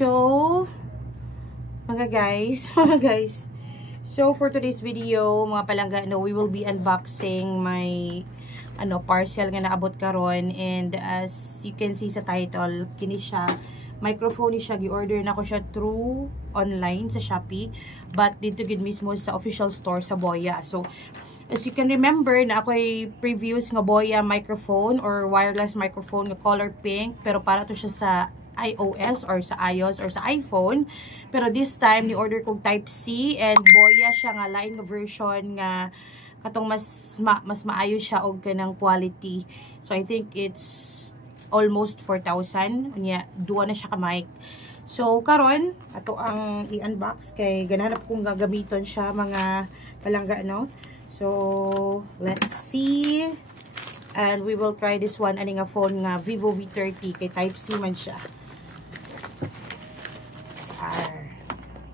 So, mga guys, so for today's video, mga palangga, no, we will be unboxing my parcel nga naabot karon, and as you can see sa title, kini siya microphone ni siya, gi-order na ko siya through online sa Shopee, but dito gid mismo sa official store sa Boya. So as you can remember na ako ay previous nga Boya microphone or wireless microphone nga color pink, pero para to siya sa iOS or sa iOS or sa iPhone. Pero this time ni order kog type C, and Boya siya nga lain nga version nga katong mas maayo siya og kanang quality. So I think it's almost 4,000. Unya duwa na siya ka mic. So karon ato ang i-unbox kay ganahanap kong gagamiton siya mga palangga, no. So let's see, and we will try this one ani nga phone nga Vivo V30 kay type C man siya.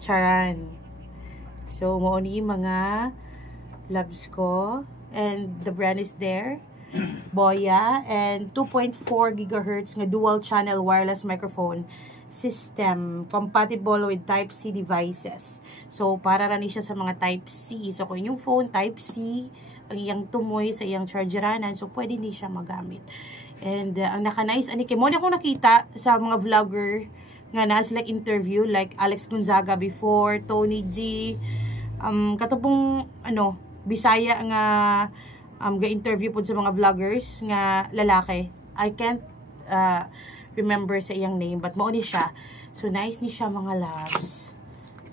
Charan. So mo ni mga loves ko, and the brand is there. Boya, and 2.4 GHz nga dual channel wireless microphone system, compatible with type C devices. So para ra ni siya sa mga type C. So kung yung phone type C ang iyang tumoy sa iyang chargeranan, so pwede ni siya magamit. And ang naka-nice ani kay mo na akong nakita sa mga vlogger nga na sila interview like Alex Gonzaga before, Tony G, katubong Bisaya nga ga-interview po sa mga vloggers nga lalaki. I can't remember sa iyang name, but mao ni siya. So nice ni siya mga loves.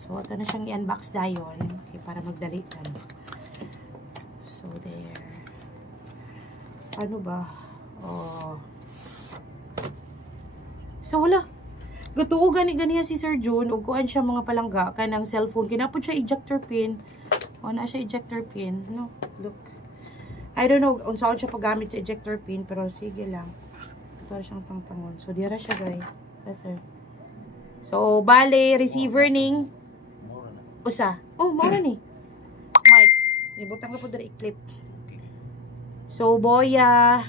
So ito na siyang i-unbox dayon okay, para magdalitan. So there. Ano ba? Oh. So wala. Gatuo gani si Sir June, ug kuan siya mga palangga kanang cellphone. Kinapod siya ejector pin. O na siya ejector pin. No, look. I don't know unsaon siya paggamit sa ejector pin, pero sige lang. Ito siyang pangpangon. So dira siya guys. Yes, sir. So bale receiver ning usa. Oh, mora ni. Mic. Ibutang ko po dira i-clip. So Boya.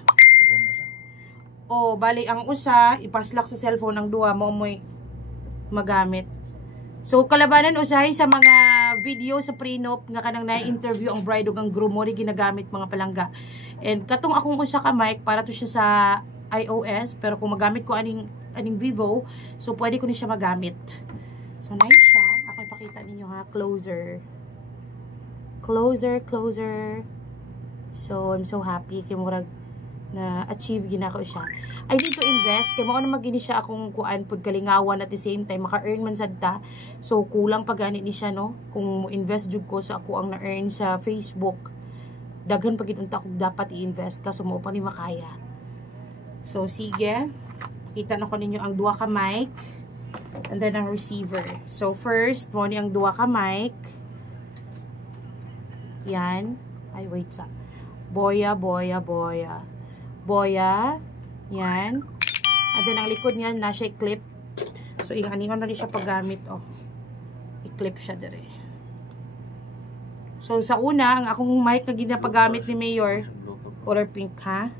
Oh, bali ang usa ipaslak sa cellphone, ang duha mo mo'y magamit. So kalabanan usahay sa mga video sa prenup nga kanang na-interview ang bride ug ang groom mo ri ginagamit mga palangga. And katong akong usa ka mic para to siya sa iOS, pero kung magamit ko aning Vivo, so pwede ko ni siya magamit. So nice siya. Ako ipakita ninyo ha, closer. So I'm so happy kay murag na achieve ginako siya. I need to invest kay mao na magini siya akong kuan pud kalingawan at the same time maka-earn man sad ta. So kulang pa gani ni siya, no, kung mo invest jud ko sa ako ang na-earn sa Facebook. Daghan pa gid unta ko dapat i-invest kaso mo pa ni makaya. So sige, kita na ko ninyo ang duha ka mic and then ang receiver. So first mo ni ang duha ka mic. Yan. Ay wait sa. Boya. Yan. And then ang likod niyan na siya clip. So anion na rin siya paggamit, oh. I-clip siya dire. So sa una, ang akong mic na ginapagamit ni Mayor, color pink ha.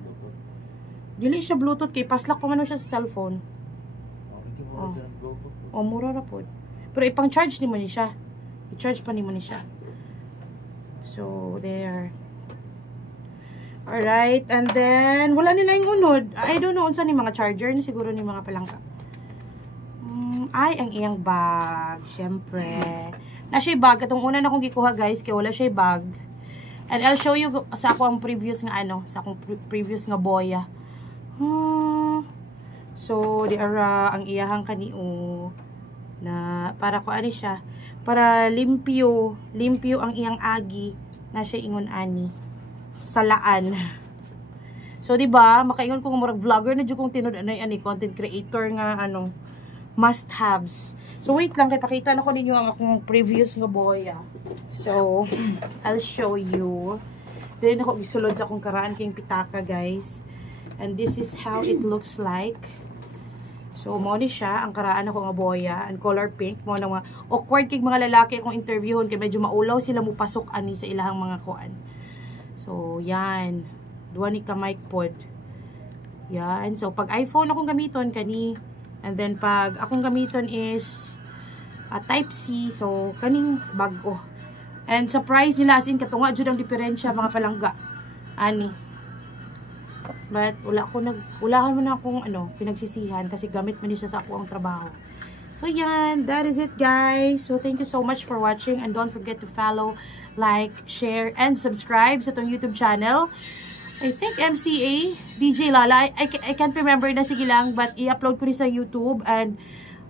Dili siya Bluetooth kay paslak pa man siya sa cellphone. Oh, mura ra pod. Pero ipang charge ni mo ni siya. I-charge pa ni mo ni siya. So there. Alright, and then wala nila yung unod. I don't know unsa ni mga charger ni siguro ni mga palangka. Ay ang iyang bag, syempre. Na siya bag katong una na kong gikuha guys, kay wala siya bag. And I'll show you sa akong previous nga sa akong previous nga Boya. So di ara ang iyahang kaniu na para ko ani siya, para limpyo ang iyang agi na siya ingon ani. Salaan. So di ba, makaingon ko murag vlogger na jud kong tinud ani content creator nga must haves. So wait lang kay pakita na ko ninyo ang akong previous nga Boya. So I'll show you. Dili na ko gisulod sa akong karaan kay pitaka guys. And this is how it looks like. So mo ni siya ang karaan ako nga Boya, and color pink. Mo na mga awkward kay mga lalaki akong interviewon kay medyo maulaw sila mo pasok ani sa ilahang mga kuan. So, yan. Duwa ni ka mic pod. Yan. So, pag iPhone akong gamiton, kani And then pag akong gamiton is type C, so kaning bag-o. And sa price nila, as in katunga jud ang diferensya mga palangga. Ani. But wala man akong pinagsisihan kasi gamit man siya sa ako ang trabaho. So yan, that is it guys. So thank you so much for watching, and don't forget to follow, like, share, and subscribe sa itong YouTube channel. I think MCA, DJ Lala, I can't remember na, sige lang, but i-upload ko rin sa YouTube, and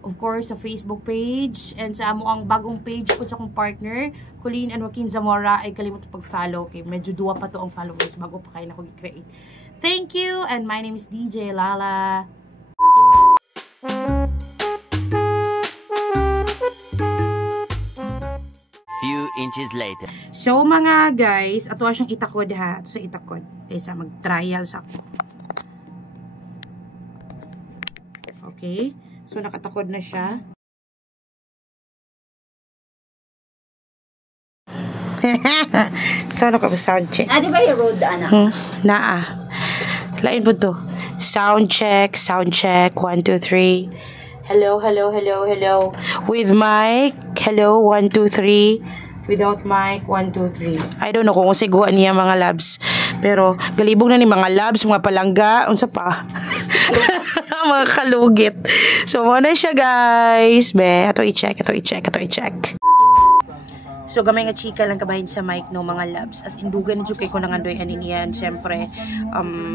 of course sa Facebook page, and sa amo ang bagong page po sa akong partner, Colleen and Joaquin Zamora, ay kalimut pag-follow. Okay, medyo duwa pa to ang followers bago pa kayo na ko i-create. Thank you, and my name is DJ Lala. Few inches later. So mga guys, ato siyang itakod ha. Ato sa itakod. Kaysa mag-trial sa ako. Okay. So nakatakod na siya. So ano ka ba sound check? Di ba yung road anak? Naa. Lain po to. Sound check. 1, 2, 3. Hello, hello, hello, hello. With mic. Hello, 1, 2, 3. Without mic, 1, 2, 3. I don't know kung sigwa niya mga labs. Pero galibog na ni mga labs, mga palangga. Unsa pa? Mga kalugit. So, muna siya guys. Be, ato i-check. So, gamay nga chika lang kabahin sa mic no mga labs. As indugan na kay ko nangandoy anin yan. Siyempre,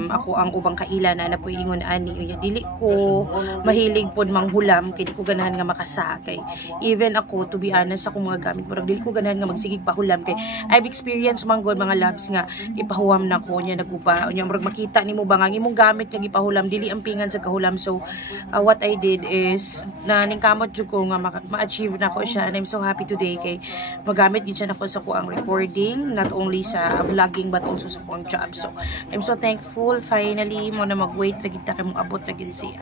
ako ang ubang kaila na po ingon ani. Dili ko mahilig po manghulam. Kaya di ko ganahan nga makasakay. Even ako, to be honest, ako mga gamit mo. Dili ko ganahan nga magsigig pahulam. Kay I've experienced manggod mga labs nga ipahuwam na ko niya naguba. Nya murag makita nimo ba nga imong gamit nga ipahulam. Dili ampingan sa kahulam. So, what I did is, na ningkamot jud ko nga ma-achieve na ko siya. And I'm so happy today kay gamit yun siya na ko sa kuang recording, not only sa vlogging but also sa kuang job. So I'm so thankful finally mo na mag-wait lagi ta kay mong abot lagi siya.